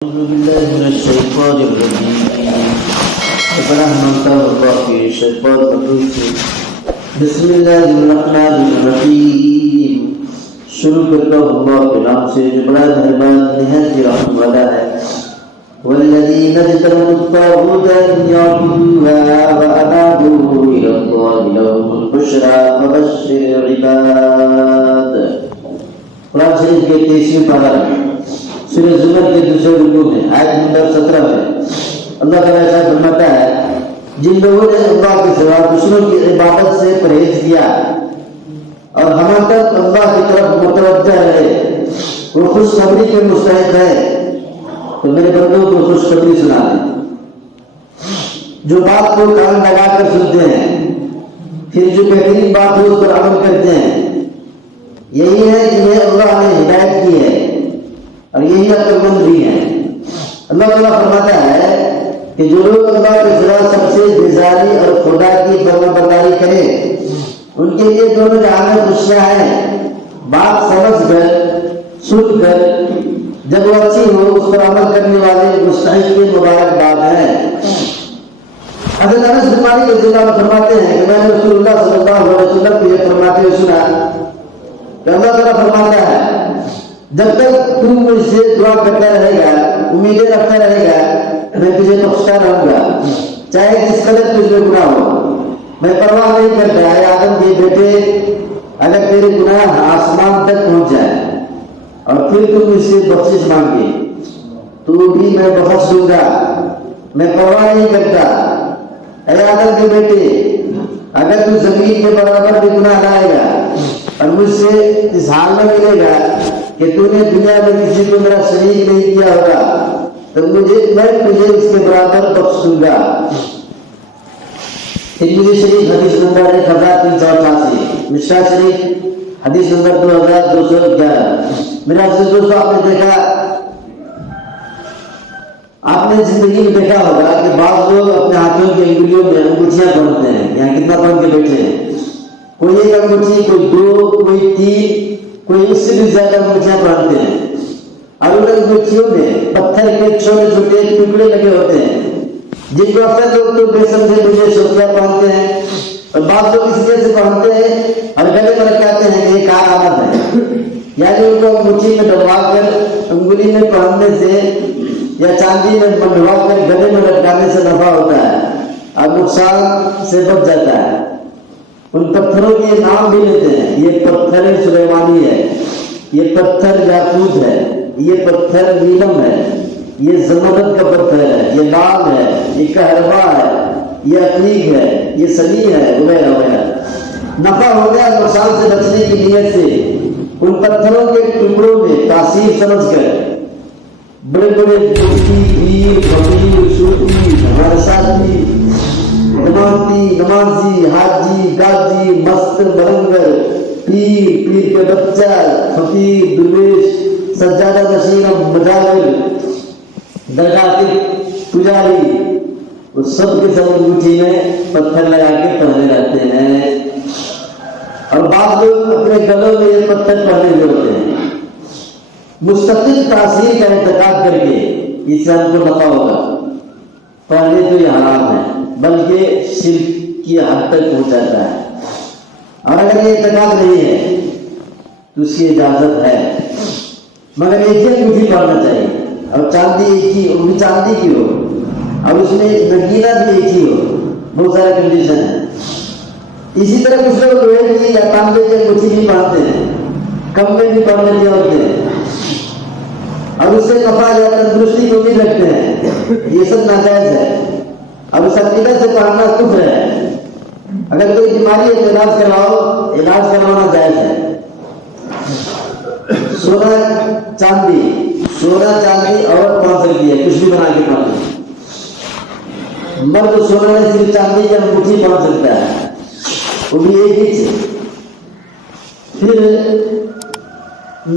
أعوذ بالله من الشيطان الرجيم. برحمة الله في الشيطان الرجيم. بسم الله الرحمن الرحيم. شروع کرتا ہوں اللہ کے نام سے جو بڑا مہربان نہایت رحم والا ہے. والذين اجتنبوا الطاغوت أن يعبدوها وأنابوا إلى الله لهم البشرى فبشر عباد. قرآن شریف کے 23ویں پارہ سورہ زمر کے دوسرے رکوع میں آیت نمبر 17 میں اللہ تعالیٰ ایسا فرماتا ہے جن لوگوں نے اللہ کے سوا دوسروں کی عبادت سے پرہیز کیا اور ہمیں تک اللہ کی طرف متوجہ رہے وہ خوشخبری کے مستحق ہے تو میرے بندوں کو خوشخبری سنا دیں. جو بات کو کان لگا کر سنتے ہیں پھر جو بہترین بات ہو اس پر عمل کرتے ہیں یہی ہے جنہیں اللہ نے ہدایت کی ہے اور یہی عقل مند بھی ہیں. اللہ تعالیٰ فرماتا ہے کہ جو لوگ اللہ کے سوا سب سے بیزاری اور خدا کی فرمانبرداری کریں ان کے لیے دونوں جہاں میں خوشیاں ہیں. بات سمجھ کر سن کر جب وہ اچھی ہو اس پر عمل کرنے والے مستحق کے مبارکباد ہیں. حضرت انس بن مالک رضی اللہ عنہ فرماتے ہیں کہ میں نے رسول اللہ صلی اللہ علیہ وسلم کو یہ فرماتے ہوئے سنا کہ اللہ تعالیٰ فرماتا ہے جب تک تم مجھ سے دعا کرتا رہے گا امیدیں رکھتا رہے گا میں تجھے بخشتا رہوں گا چاہے جس قدر تجھ میں گناہ ہو. میں پرواہ نہیں کرتا اے آدم کے بیٹے اگر تیرے گناہ آسمان تک پہنچ جائے اور پھر تم مجھ سے بخشش مانگے تو بھی میں بخش دوں گا. میں پرواہ نہیں کرتا اے آدم کے بیٹے اگر تو زمین کے برابر بھی گناہ لائے گا اور مجھ سے اس حال میں ملے گا کہ تو نے دنیا میں کسی کو میرا شریک نہیں کیا ہوگا تو میں تجھے اس کے برابر بخش دوں گا. ترمذی شریف حدیث نمبر 1388 مشکوٰۃ شریف حدیث نمبر 2211. میرا عزیز دوستو آپ نے زندگی میں دیکھا ہوگا کہ بعض لوگ اپنے ہاتھوں کی انگلیوں میں انگوٹھیاں پہنتے ہیں. یہاں کتنا پہن کے بیٹھے ہیں کوئی ایک انگوٹھی کوئی دو کوئی تین کوئی اس سے بھی زیادہ انگوٹھیاں پہنتے ہیں اور ان انگوٹھیوں میں پتھر کے چھوٹے چھوٹے ٹکڑے لگے ہوتے ہیں جن کو اکثر لوگ تو بے سمجھے مجھے شوقیہ پہنتے ہیں اور بعض لوگ اس لیے سے پہنتے ہیں اور گلے میں لٹکاتے ہیں کہ یہ کارآمد ہے. یعنی ان کو انگوٹھی میں ڈبوا کر انگلی میں پہننے سے یا چاندی میں بندھوا کر گلے میں لٹکانے سے نفع ہوتا ہے اور نقصان سے بچ جاتا ہے. ان پتھروں کے نام بھی لیتے ہیں یہ پتھر سلیمانی ہے یہ پتھر یاقوت ہے یہ پتھر نیلم ہے یہ زمرد کا پتھر ہے یہ لال ہے یہ کہربا ہے یہ عقیق ہے یہ سنی ہے وغیرہ وغیرہ. نفع ہو گیا نقصان سے بچنے کی نیت سے ان پتھروں کے ٹکڑوں میں تاثیر سمجھ کر بڑے بڑے مفتی پیر فقیر صوفی ہمارے ساتھی نمازی حاجی گاجی مست بلنگر پیر کے بچہ فقیر درویش سجادہ نشین مجاور درگاہ کے پجاری وہ سب کے سب انگوٹھی میں پتھر لگا کے پہنے رہتے ہیں اور بعض لوگ اپنے گلوں میں یہ پتھر پہنے ہوئے ہوتے ہیں. مستقل تاثیر کا انتخاب کر کے اس سے ہم کو نفع ہوگا. پہلے تو یہ حرام ہے بلکہ شرک کی حد تک پہنچاتا ہے اور اگر یہ اعتقاد نہیں ہے تو اس کی اجازت ہے مگر ایک ہی انگوٹھی پڑھنا چاہیے اور چاندی ایک ہی وہ بھی چاندی کی ہو اور اس میں نگینہ بھی ایک ہی ہو. بہت سارے کنڈیشن ہے. اسی طرح کچھ لوگ لوہے کی یا تانبے کی انگوٹھی بھی پہنتے ہیں کم میں بھی پڑھنے کے ہوتے ہیں اور اس سے نفع یا تندرستی کو بھی رکھتے ہیں. یہ سب ناجائز ہے اب اس عقیدہ سے پڑھنا کفر ہے. اگر کوئی بیماری ہے تو علاج کروانا جائز ہے. سونا چاندی عورت پہن سکتی ہے کچھ بھی بنا کے پہن. مرد سونا نے صرف چاندی یا انگوٹھی پہن سکتا ہے وہ بھی ایک ہی چیز. پھر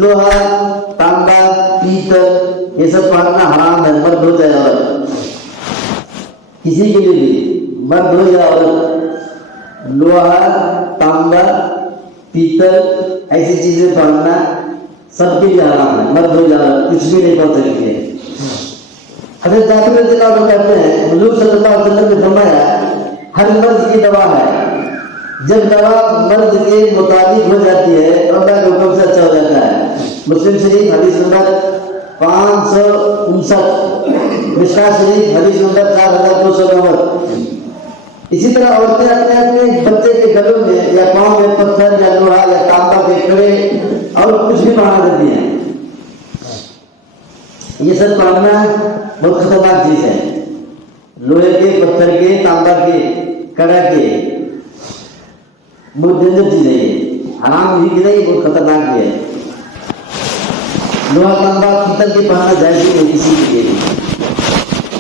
لوہا تانبا پیتل یہ سب پہننا حرام ہے مرد ہو جائے عورت. کسی کے لیے بھی مرد ہو یا عورت لوہا تانبا پیتل ایسی چیزیں پہننا سب کے لیے حرام ہے. مرد ہو یا عورت کچھ بھی نہیں پہن سکتے. حضرت جابر رضی اللہ عنہ کہتے ہیں حضور صلی اللہ علیہ وسلم نے فرمایا ہر مرض کی دوا ہے، جب دوا مرض کے مطابق ہو جاتی ہے تو اللہ کے حکم سے اچھا ہو جاتا ہے۔ مسلم شریف حدیث نمبر 559، مشکاۃ شریف حدیث نمبر 4290۔ اسی طرح عورتیں اپنے اپنے بچے کے گلوں میں یا پاؤں میں پتھر یا لوہا یا تانبا کے کڑے اور کچھ بھی پہنا دیتی ہیں۔ یہ سب پہننا بہت خطرناک چیز ہے، لوہے کے، پتھر کے، تانبا کے، کڑا کے، بہت ڈینجر چیز ہے، یہ حرام بھی نہیں، بہت خطرناک بھی ہے۔ لوہا، تانبا، پیتل کے پہننا جائز نہیں ہے کسی کے لیے،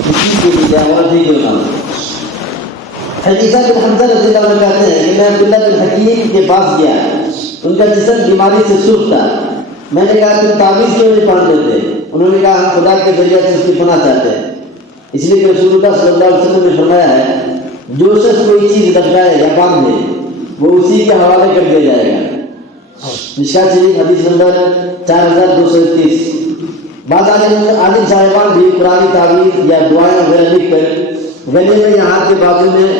کسی کے لیے چاہے عورت ہی کیوں نہ ہو۔ حذیفہ بن حمزہ رضی اللہ عنہ کہتے ہیں کہ میں عبداللہ بن حکیم کے پاس گیا، ان کا جسم بیماری سے سوکھ تھا، میں نے کہا تم تعویذ کیوں نہیں پڑھ دیتے؟ انہوں نے کہا ہم خدا کے ذریعے سے اس کی پناہ چاہتے ہیں، اس لیے کہ رسول اللہ صلی اللہ علیہ وسلم نے فرمایا ہے جو شخص کوئی چیز لٹکائے یا باندھ دے وہ اسی کے حوالے کر دیا جائے گا۔ مشکاۃ شریف حدیث نمبر 4231۔ بعض عالم صاحبان بھی قرآنی تعویذ یا دعائیں وغیرہ لکھ کر گلے میں یا ہاتھ کے بازو میں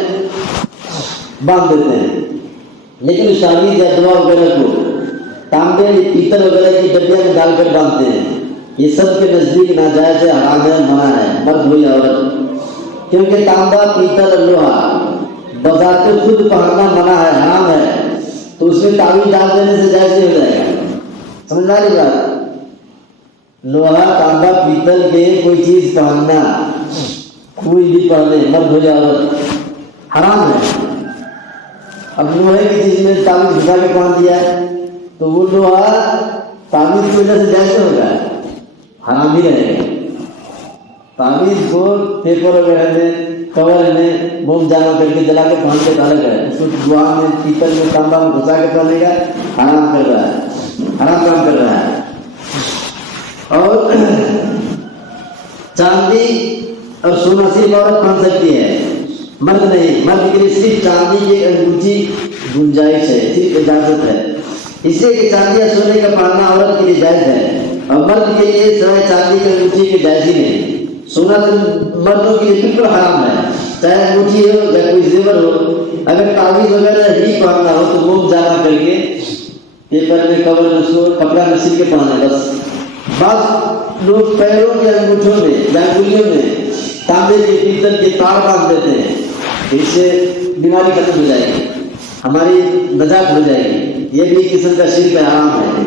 باندھ دیتے ہیں، لیکن اس تعویذ یا دعا وغیرہ کو تانبے، پیتل وغیرہ کی ڈبیاں میں ڈال کر باندھتے ہیں۔ یہ سب کے نزدیک ناجائز ہے، حرام ہے، منع ہے، مرد ہو یا عورت، کیونکہ تانبا، پیتل اور لوہا بذات خود پہننا منع ہے، حرام ہے، تو اس میں تعویذ ڈال دینے سے جائز نہیں ہو جائے گا۔ سمجھ میں آ رہی بات؟ لوہا، تانبا، پیتل کے کوئی چیز پہننا، کوئی بھی پہنے، مرد ہو یا عورت، حرام ہے۔ اب لوہے کی چیز میں تعویذ گھسا کے پہن دیا تو وہ لوہا تعویذ کی وجہ سے جائز ہوگا، حرام ہی رہے گا۔ تعویذ کو پیپر وغیرہ میں، کور میں موم جامع کر کے جلا کے پہن کے ڈالا گیا، اس کو دعا میں، پیتل میں، تانبا میں گھسا کے پہنے گا، حرام کر رہا ہے، حرام کام کر رہا ہے۔ اور چاندی اور سونا صرف عورت پہن سکتی ہے، مرد نہیں، مرد کے لیے صرف چاندی کی انگوٹھی گنجائش ہے، صرف اجازت ہے، اس لیے کہ چاندی یا سونے کا پہننا عورت کے لیے جائز ہے، اور مرد کے لیے سوائے چاندی کی انگوٹھی کی جائز ہی نہیں۔ سونا تو مردوں کے لیے بالکل حرام ہے، چاہے انگوٹھی ہو یا کوئی زیور ہو، اگر تعویذ وغیرہ ہی پہننا ہو تو موم جامع کر کے پیپر میں، کور میں، اس کو کپڑا میں سل کے پہنے بس۔ بعض لوگ پیروں کے انگوٹھوں میں یا انگلیوں میں تانبے کے، پیتل کے تار باندھ دیتے ہیں، اس سے بیماری ختم ہو جائے گی، ہماری نجات ہو جائے گی، یہ بھی ایک قسم کا شرک ہے، حرام ہے۔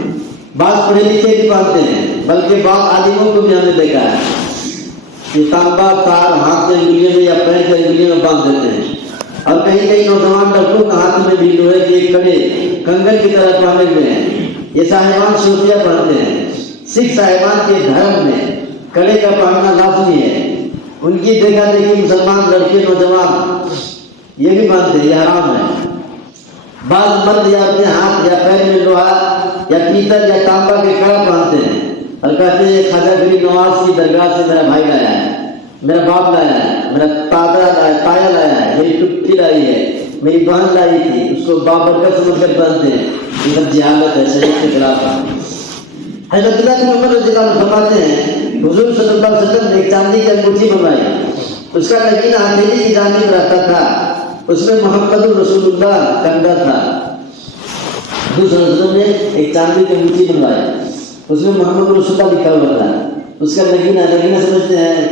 بعض پڑھے لکھے بھی باندھتے ہیں، بلکہ بعض عالموں کو بھی ہم نے دیکھا ہے کہ تانبا تار ہاتھ کے انگلیوں میں یا پیر کے انگلیوں میں باندھ دیتے ہیں، اور کہیں کہیں نوجوان لڑکوں کے ہاتھ میں بھی لوہے کے کڑے کنگن کی طرح پہنے ہوئے ہیں، یہ صاحبان صوفیہ پہنتے ہیں۔ سکھ صاحبان کے دھرم میں کڑے کا پہننا لازمی ہے، ان کی دیکھا دیکھی مسلمان لڑکے نوجوان یہ بھی مانتے ہیں، یہ حرام ہے۔ بعض مرد یا اپنے ہاتھ یا پیر میں لوہا یا پیتل یا تانبا کے کڑا پہنتے ہیں اور کہتے ہیں خواجہ غریب نواز کی درگاہ سے میرا بھائی لایا ہے، میرا باپ لایا ہے، میرا تایا لایا ہے، میری ٹکی لائی ہے، میری بہن لائی تھی، اس کو بابرکت سمجھ کر پہنتے ہیں، یہ سب جہالت ہے، شریعت کے خلاف ہے۔ حضرت عبداللہ بن عمر رضی اللہ عنہ فرماتے ہیں حضور صلی اللہ علیہ وسلم نے ایک چاندی کی انگوٹھی بنوائی، اس کا نگینہ ہتھیلی کی جانب رہتا تھا، اس میں محمد رسول اللہ کنڈا تھا۔ حضور صلی اللہ علیہ وسلم نے ایک چاندی کی انگوٹھی بنوائی، اس میں محمد رسول اللہ لکھا ہوا تھا، اس کا نگینہ سمجھتے ہیں،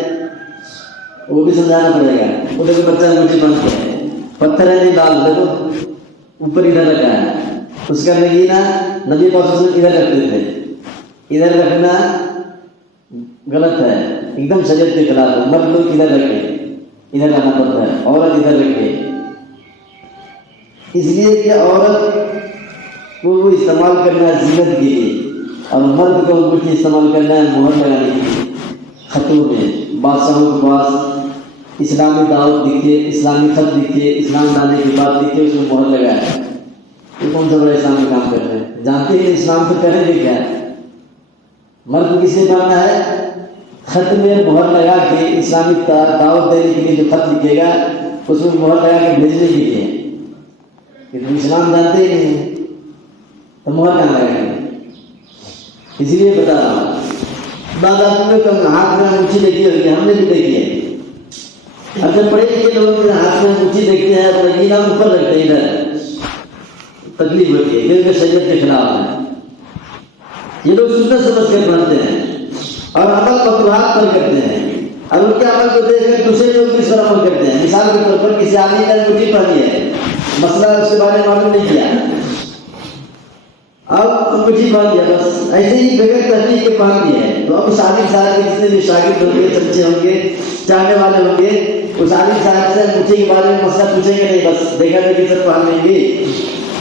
وہ بھی سمجھانا پڑے گا، وہ دیکھو بچہ انگوٹھی باندھ کے ہے، پتھر ہے نہیں ڈال، دیکھو اوپر ادھر رکھا ہے، اس کا نگینہ نبی پاک صلی اللہ علیہ وسلم ادھر رکھتے تھے، ادھر رکھنا غلط ہے، ایک دم شریعت کے خلاف ہے، مرد لوگ ادھر رکھے، ادھر لانا پڑتا ہے، عورت ادھر رکھے، اس لیے کہ عورت کو وہ استعمال کرنا ہے زینت کے لیے، اور مرد کو انگوٹھی استعمال کرنا ہے مہر لگانے کے لیے۔ خطوں میں بادشاہوں کے پاس اسلامی دعوت دکھے، اسلامی خط دکھے، اسلام لانے کی بات دکھے، اس میں مہر لگایا ہے، یہ کون سا بڑا اسلامی کام کر رہے ہیں؟ جانتے ہیں اسلام سے کریں گے کیا ہے؟ مرد کس سے ماننا ہے؟ خط میں مہر لگا کے اسلامی دعوت دینے کے لیے جو خط لکھے گا اس میں مہر لگا کے بھیجنے کے لیے، کہ تم اسلام جانتے ہی نہیں تو مہر کہاں لگائیں گے؟ اس لیے بتا رہا ہوں بعض آدمیوں کا ہاتھ میں انگوٹھی دیکھی ہوگی، ہم نے بھی دیکھی ہے۔ اب جب پڑھے لکھے لوگ ہاتھ میں انگوٹھی دیکھتے ہیں تو نگینہ اوپر رکھتے ہیں، ادھر تکلیف ہوتی ہے کیونکہ شریعت کے خلاف ہے۔ یہ لوگ سنت سمجھ کر پڑھتے ہیں اور عمل مکروہات پر کرتے ہیں، اور ان کے عمل کو دیکھ کر دوسرے لوگ بھی اس پر عمل کرتے ہیں۔ مثال کے طور پر کسی آدمی نے انگوٹھی پہنی ہے، مسئلہ اس کے بارے میں معلوم نہیں کیا، اب انگوٹھی پہن دیا، بس ایسے ہی بغیر تحقیق کے پہن دیا ہے، تو اب اس عالم صاحب کے جتنے بھی شاگرد ہوں گے، سچے ہوں گے، چاہنے والے ہوں گے، اس عالم صاحب سے انگوٹھی کے بارے میں مسئلہ پوچھیں گے نہیں، بس دیکھا دیکھی سب پہن لیں گے۔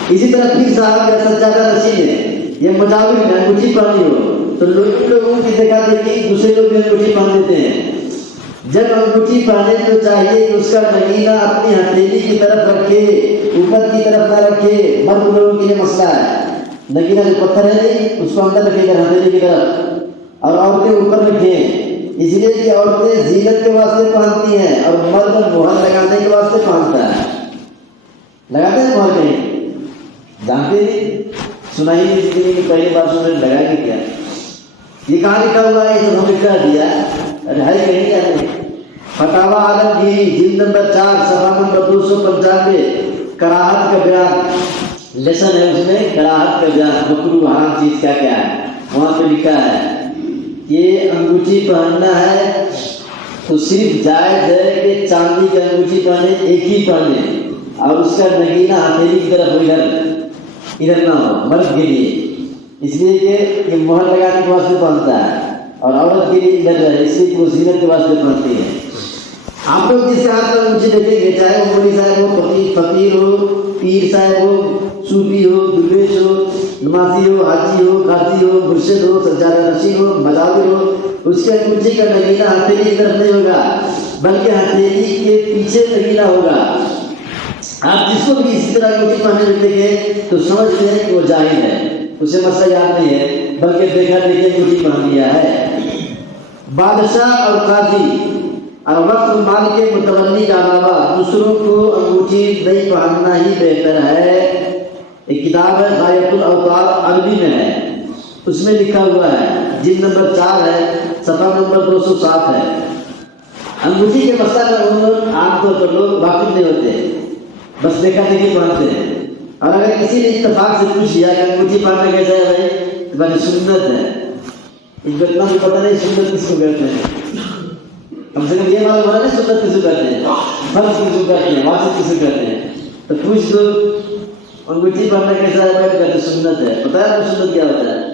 اسی طرح پیر صاحب یا سجادہ نشین ہے، یہ مجاور ہے، انگوٹھی پہنی ہو تو لوگوں کی دیکھا دیکھی دوسرے لوگ بھی انگوٹھی پہن لیتے ہیں۔ جب انگوٹھی پہنے تو چاہیے کہ اس کا نگینہ اپنی ہتھیلی کی طرف رکھے، اوپر کی طرف نہ رکھے۔ مرد لوگوں کے لیے مسئلہ ہے، نگینہ جو پتھر ہے نہیں اس کو اندر رکھے گا ہتھیلی کی طرف، اور عورتیں اوپر رکھیں، اس لیے کہ عورتیں زینت کے واسطے پہنتی ہیں اور مرد مہر لگانے کے واسطے پہنتا ہے۔ لگاتے ہیں مہر کہیں؟ جانتے نہیں، سنائی نہیں، زندگی میں پہلی بار سننے لگا کے کیا یہ کہاں لکھا ہوا ہے؟ یہ تو ہمیں کہہ دیا ارے ہے کہیں کیا نہیں۔ فتاوی عالمگیری جلد نمبر 4 صفحہ نمبر 295 کراہت کا بیان لیسن ہے، اس میں کراہت کا بیان، مکروہ حرام چیز کیا کیا ہے وہاں پہ لکھا ہے کہ انگوٹھی پہننا ہے تو صرف جائز ہے کہ چاندی کی انگوٹھی پہنے، ایک ہی پہنے، اور اس کا نگینہ ہتھیلی کی طرف ادھر نہ ہو مرد کے لیے، اس لیے کہ یہ مہر لگانے کے واسطے پہنتا ہے، اور عورت کے لیے ادھر ہے اس لیے کہ وہ زینت کے واسطے پہنتی ہے۔ آپ لوگ جس کے ہاتھ میں انگوٹھی دیکھیں گے، چاہے وہ مولوی صاحب ہو، فقیر ہو، پیر صاحب ہو، صوفی ہو، درویش ہو، نمازی ہو، حاجی ہو، قاضی ہو، مرشد ہو، سجادہ نشین ہو، مجاور ہو، اس کے انگوٹھی کا نگینہ ہتھیلی کی طرف نہیں ہوگا بلکہ ہتھیلی کے پیچھے نگینہ ہوگا۔ آپ جس کو بھی اسی طرح انگوٹھی پہنے ہوتے گے تو سمجھتے ہیں کہ وہ جاہل ہے، اسے مسئلہ یاد نہیں ہے بلکہ دیکھا دیکھے انگوٹھی پہن لیا ہے۔ بادشاہ اور قاضی اور وقت مال کے متولی کے علاوہ دوسروں کو انگوٹھی نہیں پہننا ہی بہتر ہے۔ ایک کتاب ہے غایۃ الاوطار، عربی میں ہے، اس میں لکھا ہوا ہے، جلد نمبر 4 ہے، صفحہ نمبر 207 ہے۔ انگوٹھی کے مسئلہ میں عموماً عام طور پر لوگ واقف نہیں ہوتے، بس دیکھا دیکھی پہنتے ہیں، اور اگر کسی نے اتفاق سے پوچھ لیا کہ انگوٹھی پہننا کیسا ہے بھائی، تو بھائی سنت ہے، ان کو اتنا بھی پتہ نہیں سنت کس کو کہتے ہیں، کم سے کم یہ معلوم ہونا نہیں سنت کس کو کہتے ہیں، فرض کس کو کہتے ہیں، واجب کس کو کہتے ہیں، تو پوچھ لو انگوٹھی پہننا کیسا ہے بھائی، کہتے سنت ہے۔ پتہ ہے آپ کو سنت کیا ہوتا ہے؟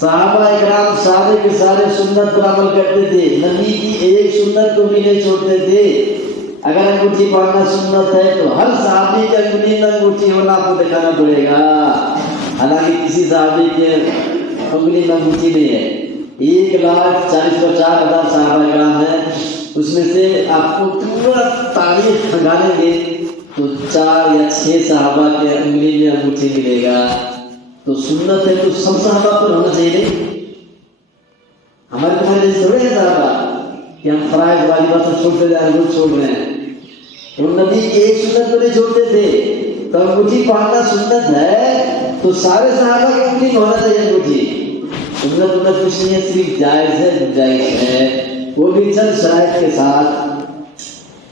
صحابہ اکرام سارے کے سارے سنت پر عمل کرتے تھے، نبی کی ایک سنت کو بھی نہیں چھوڑتے تھے۔ اگر انگوٹھی پہننا سنت ہے تو ہر صحابی کے انگلی میں انگوٹھی ہونا آپ کو دکھانا پڑے گا، حالانکہ کسی صحابی کے انگلی میں انگوٹھی نہیں ہے۔ 1,40,000 صحابہ کرام ہیں، اس میں سے آپ کو پورا تاریخ بھگانیں گے تو 4 یا 6 صحابہ کے انگلی میں انگوٹھی ملے گا۔ تو سنت ہے تو سب صحابہ پر ہونا چاہیے، ہمارے تمہارے جیسے تھوڑے ہیں صحابہ کہ ہم فرائض واجبات سب چھوڑتے جا رہے ہیں، چھوڑ رہے ہیں۔ وہ نبی کی ایک سنت کو نہیں چھوڑتے تھے، تو انگوٹھی پہننا سنت ہے تو سارے صحابہ کی انگلی میں ہونا چاہیے انگوٹھی۔ سنت کچھ نہیں ہے، صرف جائز ہے، گنجائش ہے، وہ بھی چند شرائط کے ساتھ۔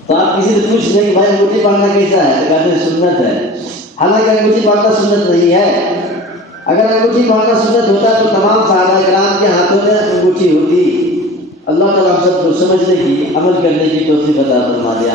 تو آپ کسی سے پوچھ لیں کہ بھائی انگوٹھی پہننا کیسا ہے، تو کہتے ہیں سنت ہے، حالانکہ انگوٹھی پہننا سنت نہیں ہے۔ اگر انگوٹھی پہننا سنت ہوتا تو تمام صحابہ کرام کے ہاتھوں میں انگوٹھی ہوتی۔ اللہ تعالیٰ ہم سب کو سمجھنے کی، عمل کرنے کی توفیق عطا فرما دے۔